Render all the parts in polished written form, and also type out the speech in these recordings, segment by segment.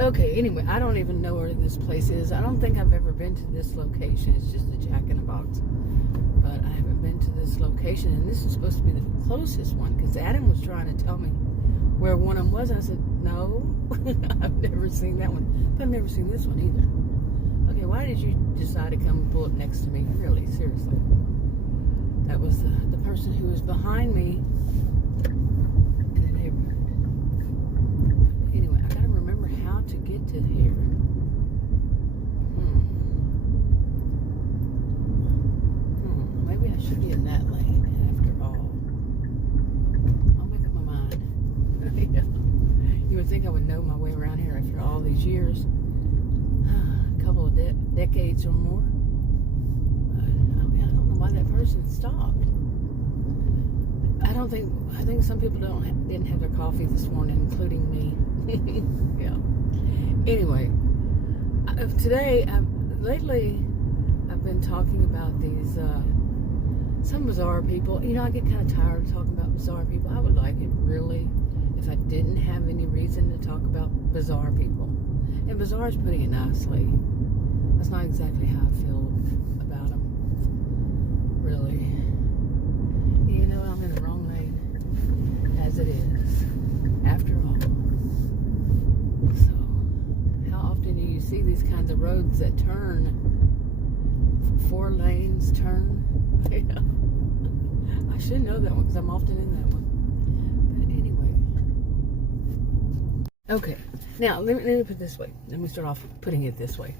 Okay, anyway, I don't even know where this place is. I don't think I've ever been to this location. It's just a Jack in the Box. But I haven't been to this location, and this is supposed to be the closest one, because Adam was trying to tell me where one of them was. I said, no, I've never seen that one. But I've never seen this one either. Okay, why did you decide to come and pull up next to me? Really, seriously. That was the person who was behind me in the neighborhood. Anyway, I gotta remember how to get to here. Maybe I should be in that lane after all. I'll make up my mind. Yeah. You would think I would know my way around here after all these years. A couple of decades or more. But, I mean, I don't know why that person stopped. I think some people didn't have their coffee this morning, including me. Yeah. Anyway, lately I've been talking about these some bizarre people. You know, I get kind of tired of talking about bizarre people. I would like it really if I didn't have any reason to talk about bizarre people. And bizarre is putting it nicely. That's not exactly how I feel about them, really. You know, I'm in the wrong lane, as it is, after all. So, how often do you see these kinds of roads that turn, 4 lanes turn? Yeah. I should know that one because I'm often in that one. But anyway. Okay. Now, let me put it this way. Let me start off putting it this way.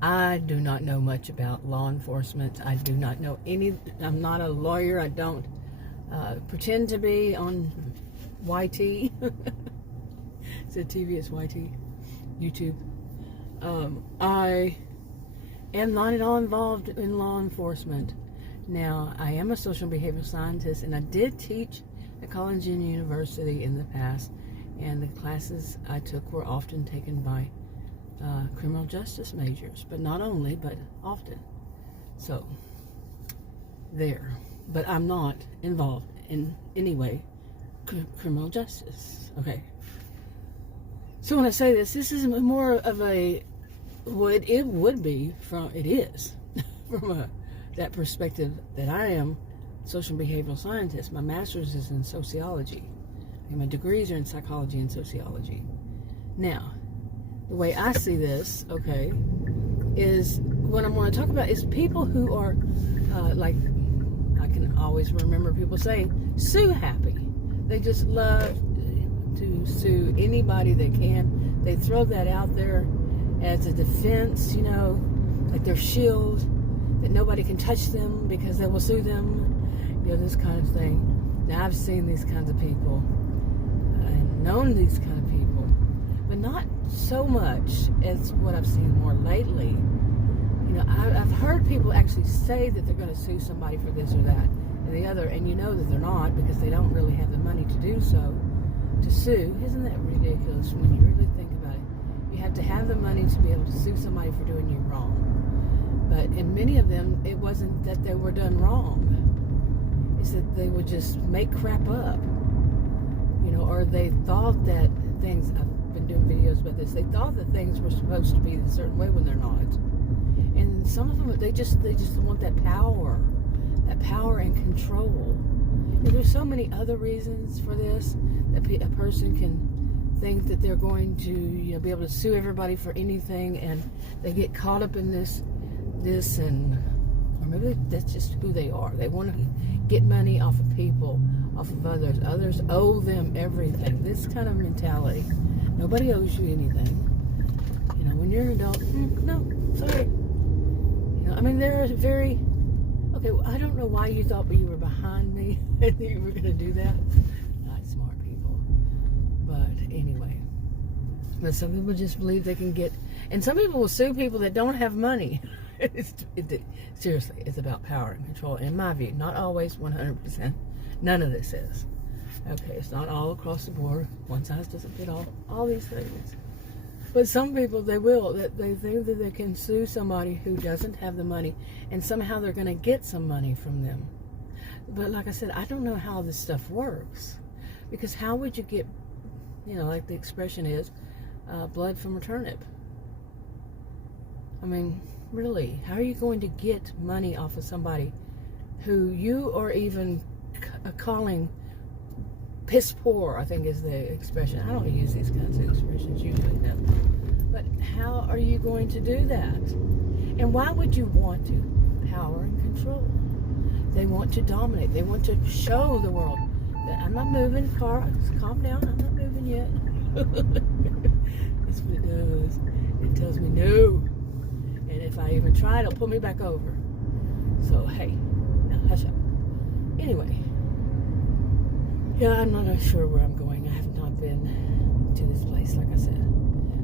I do not know much about law enforcement. I do not know I'm not a lawyer. I don't pretend to be on YT. Is it TV? It's YT. YouTube. I am not at all involved in law enforcement. Now, I am a social behavioral scientist, and I did teach at college and university in the past, and the classes I took were often taken by criminal justice majors, but not only, but often. So, there. But I'm not involved in any way criminal justice. Okay. So when I say this is more of it is from that perspective that I am social behavioral scientist. My master's is in sociology, and my degrees are in psychology and sociology. Now, the way I see this, okay, is what I'm going to talk about is people who are like, I can always remember people saying, sue happy. They just love to sue anybody they can. They throw that out there as a defense, you know, like their shield, that nobody can touch them because they will sue them, you know, this kind of thing. Now, I've seen these kinds of people and known these kind of people, but not so much as what I've seen more lately. You know, I've heard people actually say that they're going to sue somebody for this or that and the other, and you know that they're not because they don't really have the money to do so, to sue. Isn't that ridiculous when you really think about it? You have to have the money to be able to sue somebody for doing you wrong. But in many of them, it wasn't that they were done wrong. It's that they would just make crap up. You know, or they thought that things, I've been doing videos about this, they thought that things were supposed to be a certain way when they're not. And some of them, they just want that power and control. And there's so many other reasons for this, that a person can think that they're going to, you know, be able to sue everybody for anything, and they get caught up in this, and or maybe that's just who they are. They want to get money off of people, off of others. Others owe them everything. This kind of mentality. Nobody owes you anything. You know, when you're an adult, no, sorry. You know, I mean, there are very, okay, well, I don't know why you thought you were behind me and you were going to do that. Not smart people. But anyway. But some people just believe they can get, and some people will sue people that don't have money. Seriously, it's about power and control, in my view. Not always 100%. None of this is. Okay, it's not all across the board. One size doesn't fit all these things. But some people, they will. They think that they can sue somebody who doesn't have the money, and somehow they're going to get some money from them. But like I said, I don't know how this stuff works. Because how would you get, you know, like the expression is, blood from a turnip. I mean, really, how are you going to get money off of somebody who you are even calling piss poor, I think is the expression. I don't use these kinds of expressions usually, no. But how are you going to do that? And why would you want to? Power and control. They want to dominate. They want to show the world that I'm not moving. Car, calm down. I'm not moving yet. That's what it does. It tells me no. And if I even try, it'll pull me back over. So, hey, now hush up. Anyway. Yeah, I'm not sure where I'm going. I have not been to this place, like I said.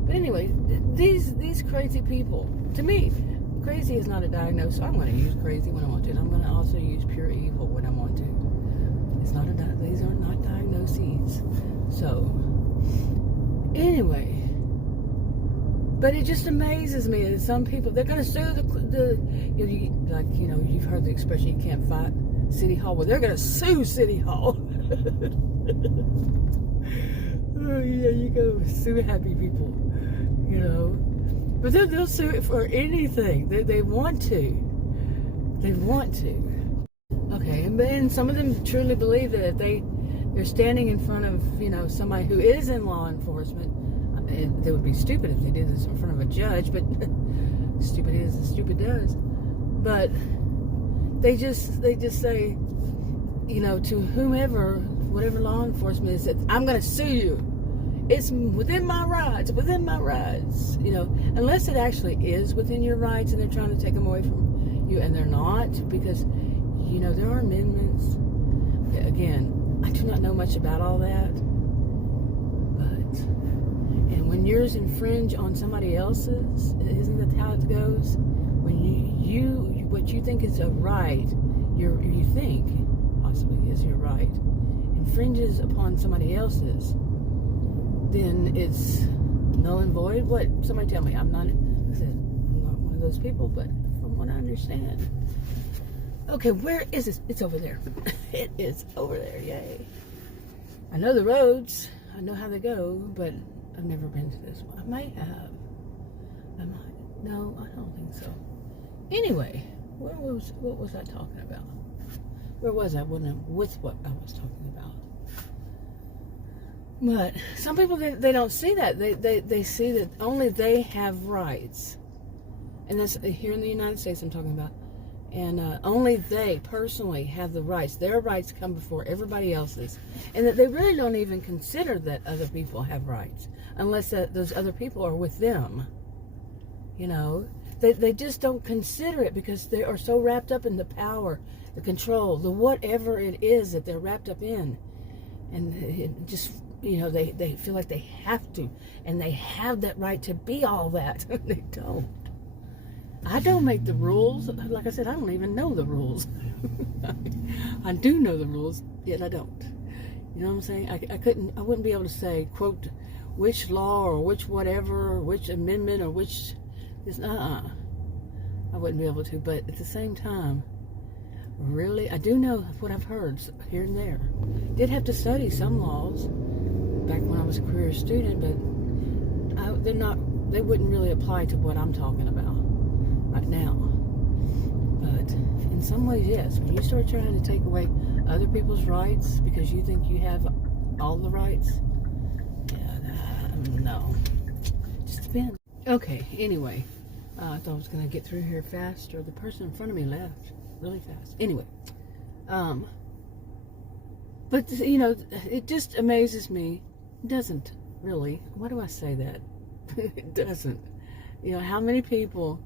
But anyway, these crazy people, to me, crazy is not a diagnosis. I'm going to use crazy when I want to, and I'm going to also use pure evil when I want to. It's not these are not diagnoses. So, anyway, but it just amazes me that some people, they're going to sue you've heard the expression, you can't fight City Hall. Well, they're going to sue City Hall. Oh, yeah, you go sue happy people, But they'll sue it for anything. They want to. They want to. Okay, and some of them truly believe that if they're standing in front of, somebody who is in law enforcement, they would be stupid if they did this in front of a judge, but stupid is and stupid does. But they just say, to whomever, whatever law enforcement is, that I'm going to sue you. It's within my rights, unless it actually is within your rights and they're trying to take them away from you, and they're not, because, there are amendments. Okay, again, I do not know much about all that, and when yours infringe on somebody else's, isn't that how it goes? When what you think is a right, you think possibly is your right, infringes upon somebody else's, then it's null and void. What? Somebody tell me. I'm not one of those people, but from what I understand. Okay, where is this? It's over there. It is over there. Yay. I know the roads. I know how they go, but I've never been to this one. I might have. I might. No, I don't think so. Anyway, what was I talking about? Where was I with what I was talking about? But some people, they don't see that. They see that only they have rights. And that's here in the United States I'm talking about. And only they personally have the rights. Their rights come before everybody else's. And that they really don't even consider that other people have rights. Unless those other people are with them. They just don't consider it because they are so wrapped up in the power, the control, the whatever it is that they're wrapped up in. And it just... they feel like they have to, and they have that right to be all that. They don't. I don't make the rules. Like I said, I don't even know the rules. I do know the rules, yet I don't. You know what I'm saying? I wouldn't be able to say, quote, which law or which whatever, or which amendment or which, I wouldn't be able to, but at the same time, really, I do know what I've heard here and there. Did have to study some laws back when I was a career student, but they wouldn't really apply to what I'm talking about right now. But in some ways, yes. When you start trying to take away other people's rights because you think you have all the rights, no. Just depends. Okay, anyway, I thought I was going to get through here faster. The person in front of me left really fast. Anyway, but it just amazes me. It doesn't really. Why do I say that? It doesn't. How many people,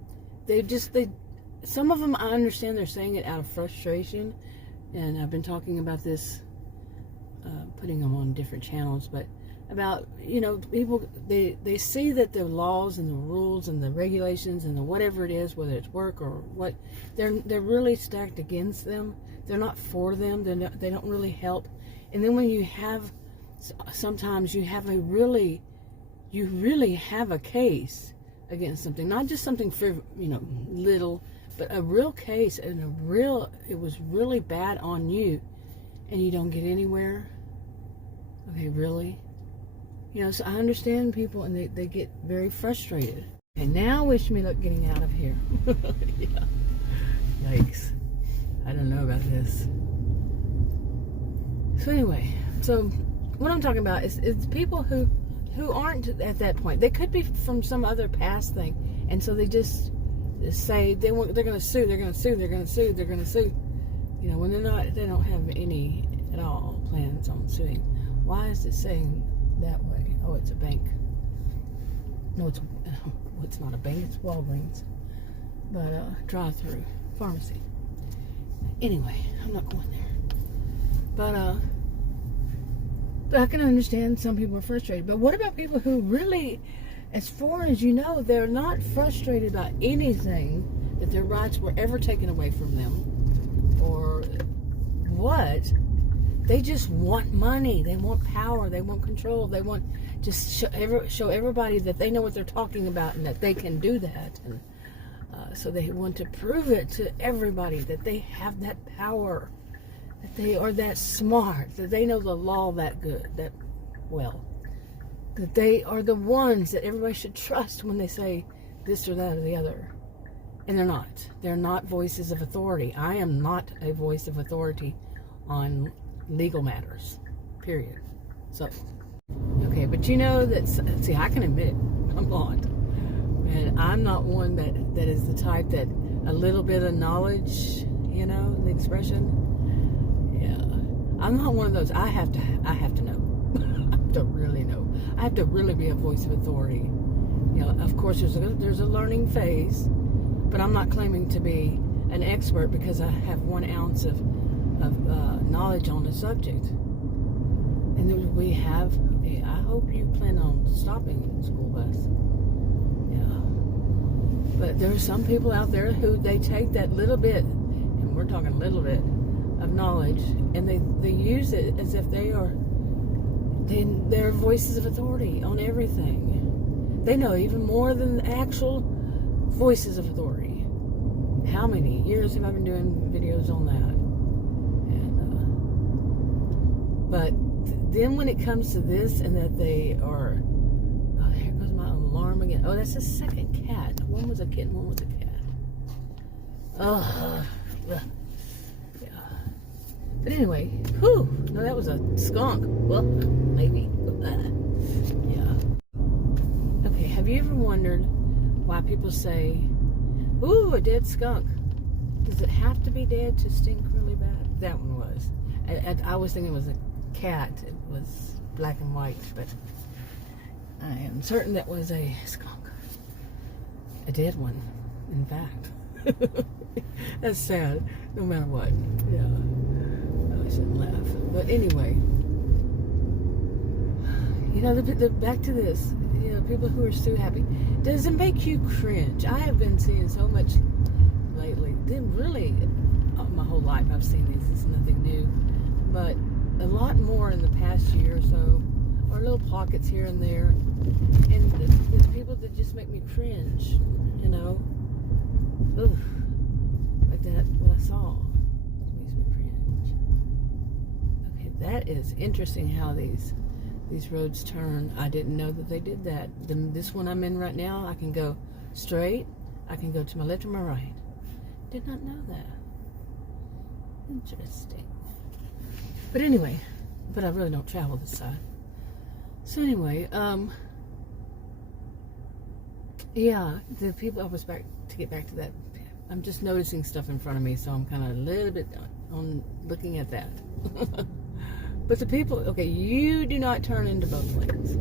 some of them, I understand they're saying it out of frustration, and I've been talking about this, putting them on different channels, but about, people, they see that the laws and the rules and the regulations and the whatever it is, whether it's work or what, they're really stacked against them. They're not for them. They don't really help. And then when you have, sometimes you really have a case against something, not just something for, little, but a real case, and it was really bad on you, and you don't get anywhere. Okay, really? You know, so I understand people, and they get very frustrated. And now wish me luck getting out of here. Yeah. Yikes. I don't know about this. So anyway, so what I'm talking about is people who aren't at that point. They could be from some other past thing, and so they just say they're going to sue, they're going to sue, they're going to sue, they're going to sue. You know, when they're not, they don't have any at all plans on suing. Why is it saying that way? Oh, it's a bank. No, it's not a bank. It's Walgreens, but drive-through pharmacy. Anyway, I'm not going there. But I can understand some people are frustrated. But what about people who really, as far as you know, they're not frustrated about anything, that their rights were ever taken away from them, or what? They just want money. They want power. They want control. They want just show everybody that they know what they're talking about and that they can do that. And so they want to prove it to everybody that they have that power, that they are that smart, that they know the law that good, that well, that they are the ones that everybody should trust when they say this or that or the other. And they're not. They're not voices of authority. I am not a voice of authority on legal matters, period. So, okay, but you know that, see, I can admit it, I'm not. And I'm not one that is the type that a little bit of knowledge, you know, the expression. Yeah, I'm not one of those. I have to know. I have to really know. I have to really be a voice of authority. You know, of course, there's a learning phase, but I'm not claiming to be an expert because I have 1 ounce of knowledge on the subject. And then we have, I hope you plan on stopping the school bus. Yeah. But there are some people out there who they take that little bit, and we're talking a little bit, of knowledge, and they use it as if they're voices of authority on everything. They know even more than the actual voices of authority. How many years have I been doing videos on that? But then when it comes to this, and that they are, oh, here goes my alarm again. Oh, that's the second cat. One was a kitten, one was a cat. Oh, yeah. But anyway, whew, no, that was a skunk. Well, maybe. Yeah. Okay, have you ever wondered why people say, ooh, a dead skunk? Does it have to be dead to stink really bad? That one was. I was thinking it was a cat. It was black and white, but I am certain that was a skunk. A dead one, in fact. That's sad, no matter what. Yeah. I shouldn't laugh. But anyway, you know, the back to this, you know, people who are so happy. Does it make you cringe? I have been seeing so much lately. Then really, my whole life I've seen these. It's nothing new. But a lot more in the past year or so, or little pockets here and there. And there's people that just make me cringe, you know. Oof. Like that, what I saw. Makes me cringe. Okay, that is interesting how these roads turn. I didn't know that they did that. This one I'm in right now, I can go straight. I can go to my left or my right. Did not know that. Interesting. But anyway, but I really don't travel this side. So anyway, yeah, the people, to get back to that, I'm just noticing stuff in front of me, so I'm kind of a little bit on looking at that. But the people, okay, you do not turn into both lanes.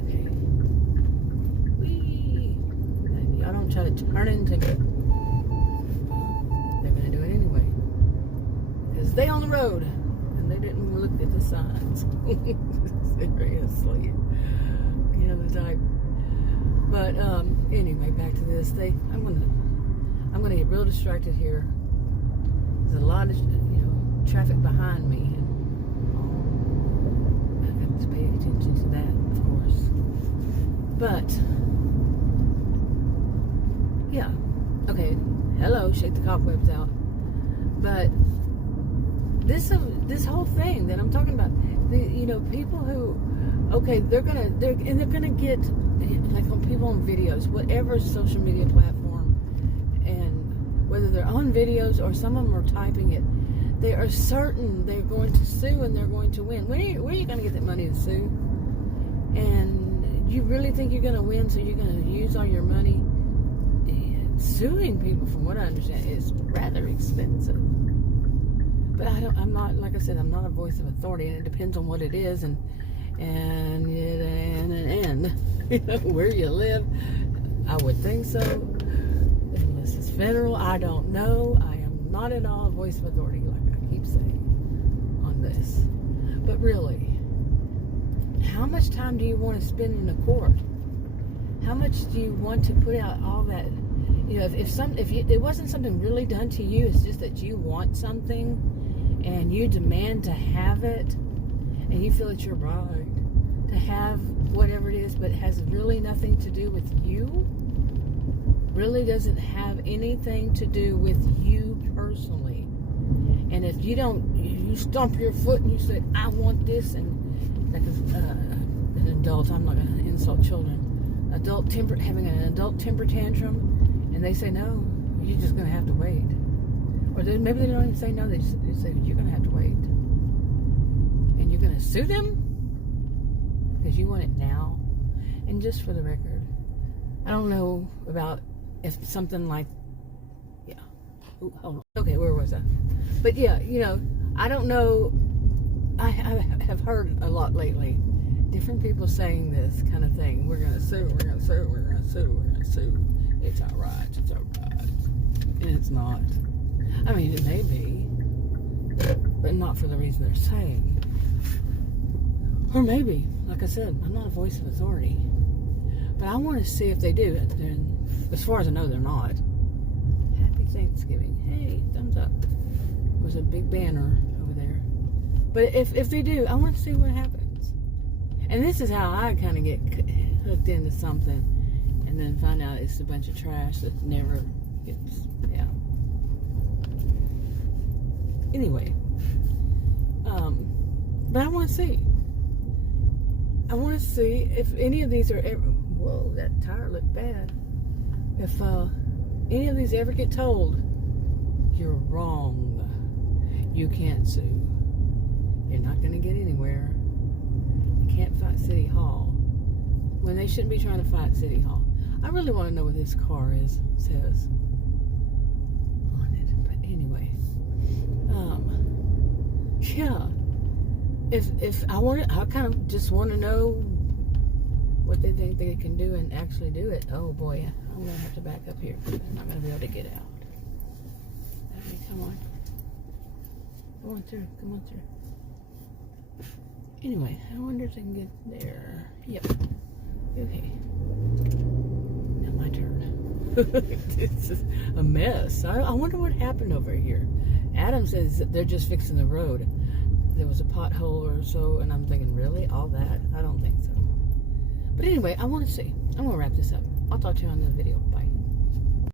Okay. Whee! Y'all don't try to turn into me. They're going to do it anyway. Because they on the road, and they didn't look at the signs. Seriously. You know the type. But anyway, back to this. I'm gonna get real distracted here. There's a lot of traffic behind me. I have to pay attention to that, of course. But yeah, okay. Hello, shake the cobwebs out. But this whole thing that I'm talking about, people who okay, they're gonna get, like, on people on videos, whatever social media platform, and whether they're on videos or some of them are typing it, they are certain they're going to sue and they're going to win. Where are you going to get that money to sue? And you really think you're going to win, so you're going to use all your money? And suing people, from what I understand, is rather expensive. But I'm not, like I said, I'm not a voice of authority, and it depends on what it is and you know, where you live. I would think so. Unless it's federal, I don't know. I am not at all a voice of authority, like I keep saying on this. But really, how much time do you want to spend in a court? How much do you want to put out all that? You know, if it wasn't something really done to you, it's just that you want something and you demand to have it, and you feel it's your right to have whatever it is, but it has really nothing to do with you, really doesn't have anything to do with you personally. And if you don't, you stomp your foot and you say, I want this, and like an adult, I'm not going to insult children, having an adult temper tantrum, and they say no, you're just going to have to wait. Or maybe they don't even say no, they just say, you're going to have to wait. And you're going to sue them because you want it now. And just for the record, I don't know about if something like, yeah. Ooh, hold on. Okay, where was I? But yeah, you know, I don't know. I have heard a lot lately, different people saying this kind of thing. We're going to sue, we're going to sue, we're going to sue, we're going to sue. It's all right, it's all right. And it's not. I mean, it may be, but not for the reason they're saying. Or maybe, like I said, I'm not a voice of authority. But I want to see if they do. As far as I know, they're not. Happy Thanksgiving. Hey, thumbs up. There's a big banner over there. But if they do, I want to see what happens. And this is how I kind of get hooked into something and then find out it's a bunch of trash that never gets, yeah. Anyway, but I want to see. I want to see if any of these are ever, whoa, that tire looked bad. If any of these ever get told, you're wrong, you can't sue, you're not going to get anywhere, you can't fight City Hall, when they shouldn't be trying to fight City Hall. I really want to know what this car says on it, but anyway, yeah, if I kind of just want to know what they think they can do and actually do it. Oh boy, I'm going to have to back up here because I'm not going to be able to get out. Okay, come on. Come on through. Anyway, I wonder if they can get there. Yep. Okay. Now my turn. It's just a mess. I wonder what happened over here. Adam says that they're just fixing the road. There was a pothole or so, and I'm thinking, really? All that? I don't think so. But anyway, I want to see. I'm going to wrap this up. I'll talk to you on the video. Bye.